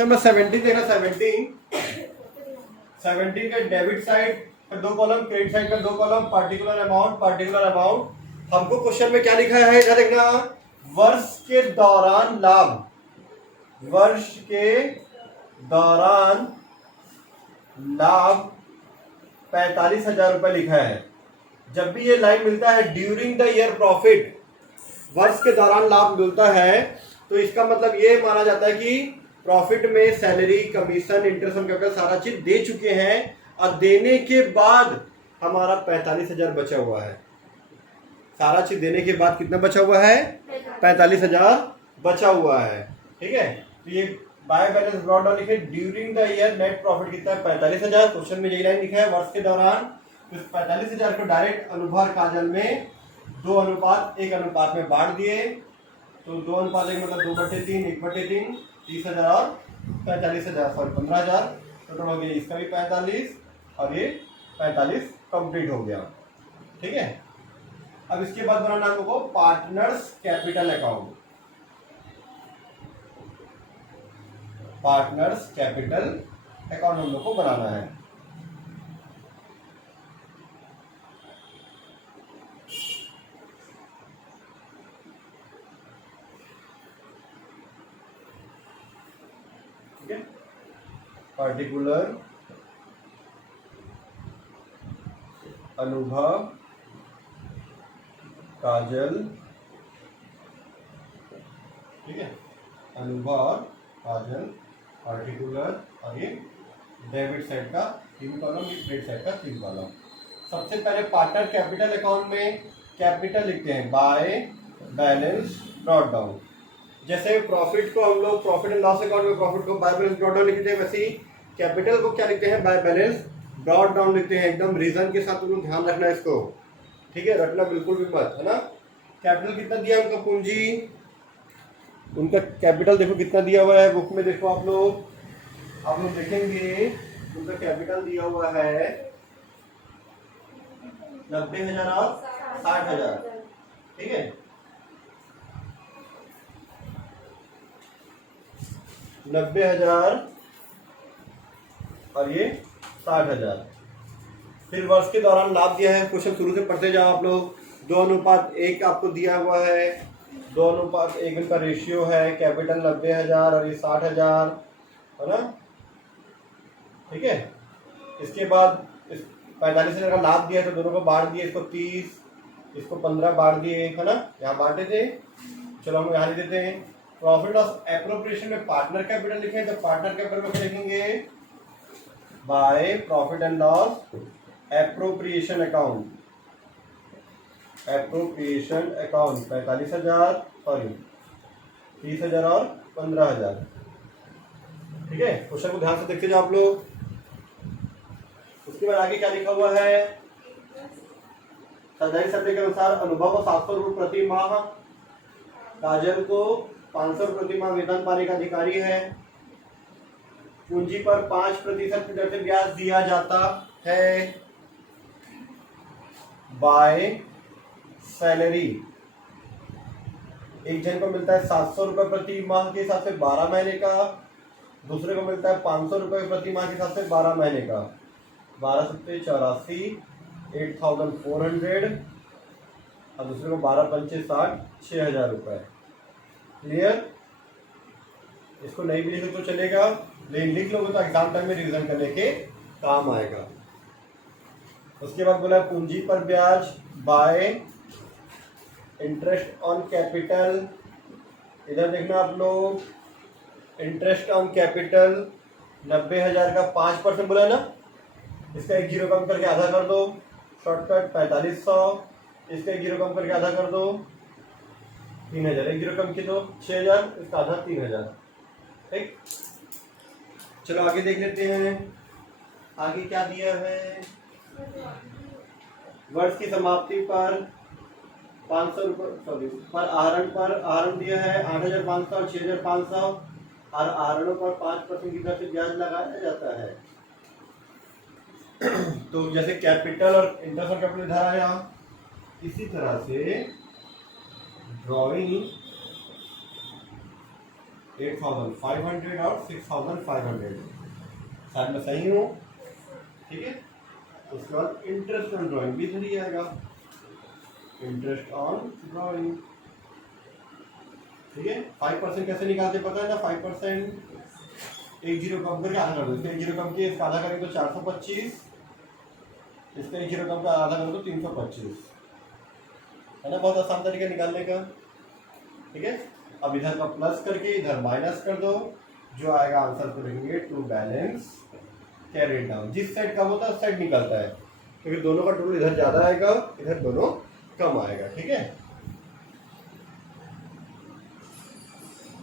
Question number 17 देखना। 17 का debit side का 2 कॉलम, क्रेडिट साइड का 2 कॉलम, पार्टिकुलर अमाउंट। हमको क्वेश्चन में क्या लिखा है इधर देखना, वर्ष के दौरान लाभ, वर्ष के दौरान लाभ 45,000 रुपए लिखा है। जब भी ये लाइन मिलता है ड्यूरिंग द ईयर प्रॉफिट, वर्ष के दौरान लाभ मिलता है, तो इसका मतलब ये माना जाता है कि प्रॉफिट में salary, commission, interest on capital सारा चीज दे चुके हैं और देने के बाद हमारा 45,000 बचा हुआ है। सारा चीज देने के बाद कितना बचा हुआ है? 45,000 बचा हुआ है। ठीक है, तो ये बाय बैलेंस ब्रॉट डाउन लिखे during the year net profit कितना है? 45,000। क्वेश्चन में यही लाइन लिखा है वर्ष के दौरान। तो इस 45,000 को डायरेक्ट अनुभव काजल में 2:1 अनुपात में बांट दिए। तो 2:1 मतलब 2/3, 1/3, 30,000 और 45,000, सॉरी 15,000। टोटल हो गया इसका भी 45 और ये 45 कंप्लीट हो गया। ठीक है, अब इसके बाद बनाना हमको partners capital account. Partners capital account हम लोग को बनाना है। ठीक है, पार्टिकुलर अनुभव, काजल, ठीक है, अनुभव, काजल, पार्टिकुलर और ये डेबिट साइड का 3 कॉलम, ये क्रेडिट साइड का 3 कॉलम। सबसे पहले पार्टनर कैपिटल अकाउंट में कैपिटल लिखते हैं बाय बैलेंस ब्रॉट डाउन। जैसे प्रॉफिट को हम लोग प्रॉफिट एंड लॉस अकाउंट में प्रॉफिट को बाय बैलेंस ब्रॉट डाउन लिखते हैं, वैसे ही कैपिटल को क्या लिखते हैं? बाय बैलेंस ब्रॉट डाउन लिखते हैं। एकदम रीजन के साथ तुम लोग ध्यान रखना है इसको। ठीक है, रखना बिल्कुल भी मत, है ना। कैपिटल कितना दिया उनका? पूंजी, उनका कैपिटल देखो कितना दिया हुआ है, बुक में देखो आप लोग देखेंगे उनका कैपिटल दिया हुआ है 90,000 और 60,000। ठीक है, 90,000 और ये 60,000। फिर वर्ष के दौरान लाभ दिया है, क्वेश्चन शुरू से पढ़ते जाओ आप लोग। 2:1 आपको दिया हुआ है, 2:1 का रेशियो है। कैपिटल 90,000 और ये 60,000, है ना। ठीक है, इसके बाद 45,000 का लाभ दिया है, तो दोनों को बांट दिए, इसको 30, इसको 15 बांट दिए, है ना। यहाँ बांटे थे, चलो हम यहाँ लिख देते हैं। प्रॉफिट लॉस एप्रोप्रिएशन में पार्टनर कैपिटल लिखे, तो पार्टनर कैपिटल में लिखेंगे by profit and loss appropriation account. Appropriation account 45,000, sorry 30,000 और 15,000। ठीक है, क्वेश्चन को ध्यान से देखते जाओ आप लोग। उसके बाद आगे क्या लिखा हुआ है? साधारण शब्द के अनुसार अनुभव को 700 रुपये प्रति माह, काजल को 500 रुपये प्रति माह वेतन पाने का अधिकारी है। पूंजी पर 5% की दर से ब्याज दिया जाता है बाय सैलरी। एक जन को मिलता है 700 रुपये प्रति माह के हिसाब से 12 महीने का, दूसरे को मिलता है 500 रुपये प्रति माह के हिसाब से 12 महीने का। 12 सत्ते 84, 8,400 और दूसरे को 12 × 5 = 60, 6,000 रुपये। क्लियर? इसको नहीं भी लिखो तो चलेगा, लेकिन लिख लोगे तो एग्जाम टाइम में रिवीजन करने के काम आएगा। उसके बाद बोला पूंजी पर ब्याज बाय इंटरेस्ट ऑन कैपिटल। इधर देखना आप लोग, इंटरेस्ट ऑन कैपिटल 90,000 का 5% बोला ना, इसका 1 जीरो कम करके आधा कर दो, शॉर्टकट 4500। इसका 1 जीरो कम करके आधा कर दो, 3,000। 1 जीरो कम की दो 6,000, इसका आधा 3,000। ठीक, चलो आगे देख लेते हैं। आगे क्या दिया है? वर्ष की समाप्ति पर 500 रुपये, सॉरी पर आहरण दिया है 8,500 और 6,500 और आहरणों पर 5% की दर से ब्याज लगाया जाता है। तो जैसे कैपिटल और इंटरेस्ट और कैपिटल इधर आया, इसी तरह से ड्राइंग 8,500 और 6,500, शायद मैं सही हूँ, ठीक है। उसके बाद इंटरेस्ट ऑन ड्राइंग भी इधर ही आएगा, इंटरेस्ट ऑन ड्राइंग, ठीक है। 5% कैसे निकालते पता है ना, 5% एक जीरो कम करके आधा कर दो, इसका एक जीरो कम किया, इसका आधा करेंगे तो 425, इसका एक जीरो कम का आधा करेंगे तो 325, है ना। बहुत आसान तरीका निकालने का, ठीक है। अब इधर का प्लस करके इधर माइनस कर दो, जो आएगा आंसर को लिखेंगे टू बैलेंस कैरी डाउन। जिस साइड कम होता है उस साइड निकलता है, क्योंकि दोनों का टोटल इधर ज़्यादा आएगा, इधर दोनों कम आएगा, ठीक है।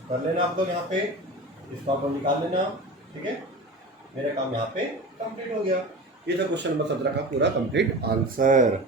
कर लेना आप लोग यहाँ पे, इसको आप लोग निकाल लेना, ठीक है। मेरा काम यहाँ पे कंप्लीट हो गया। ये था क्वेश्चन नंबर 17 का पूरा कंप्लीट आंसर।